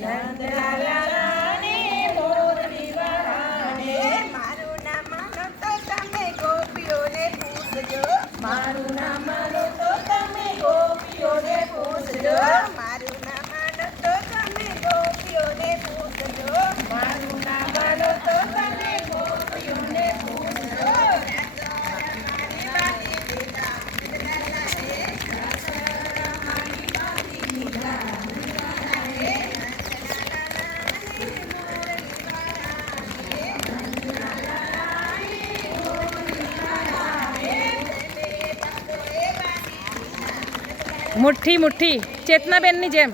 નંદલાલા ને મોરલી વહાણે મારું નામ માનો તો તમે ગોપીઓને પૂછજો મારું નામ માનો તો તમે ગોપીઓને પૂછજો મારું નામ માનો તો તમે ગોપીઓને પૂછજો મારું નામ માનો તો તમે ગોપીઓને પૂછજો મુઠ્ઠી મુઠ્ઠી ચેતનાબેનની જેમ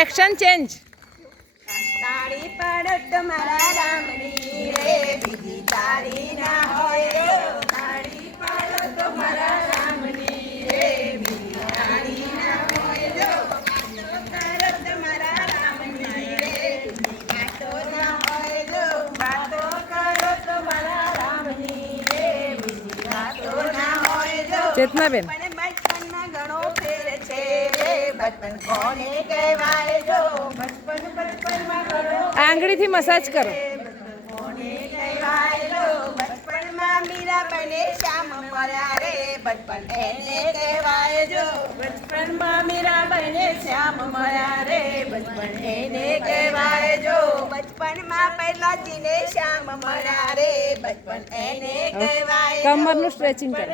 એક્શન ચેન્જ તાળી પાડો તમારા રામની રે બીજી તાળી ના હોય તાળી પાડો તમારા રામની રે બીજી તાળી ના હોય વાતો કરો તમારા રામની રે બીજી વાતો ના હોય વાતો કરો તમારા રામની રે બીજી વાતો ના હોય ચેતનાબેન બચપનમાં ઘણો ફેર છે બચપન કોને કહેવાય જો બચપનમાં ઘણો આંગળીથી મસાજ કરો કોને કહેવાય જો બચપનમાં મીરાબાઈને શ્યામ મળ્યા રે બચપન એને કહેવાય જો બચપનમાં મીરાબાઈને શ્યામ મળ્યા રે બચપન એને કહેવાય જો બચપનમાં પહેલાજીને શ્યામ મળ્યા રે બચપન એને કહેવાય કમરનું સ્ટ્રેચિંગ કરો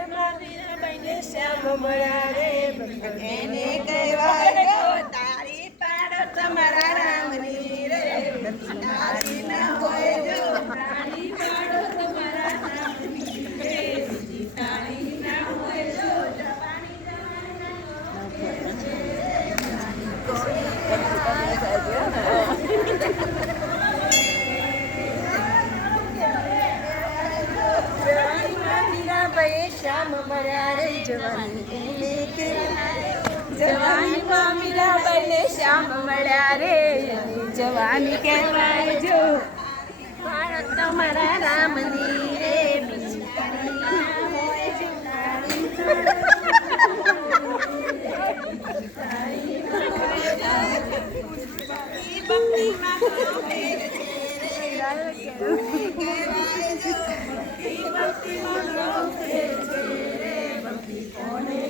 શ્યામ મળ્યા રે બચપન એને કહેવાય તારી પાડો તમારા રામની રે તારી ના હોય જો તારી પાડો તમારા રામની રે બીજી તારી ના હોય જો શ્યામ મળ્યા રે જવાનીમાં મીરાબાઈને શ્યામ મળ્યા રે જવાની કહેવાય જો ભારત તમારા રામની રે બીજી તારી ના હોય જો તારી ભક્તિમાં ઘણો ફેર છે ભક્તિમાં ઘણો ફેર છે ભક્તિ કોને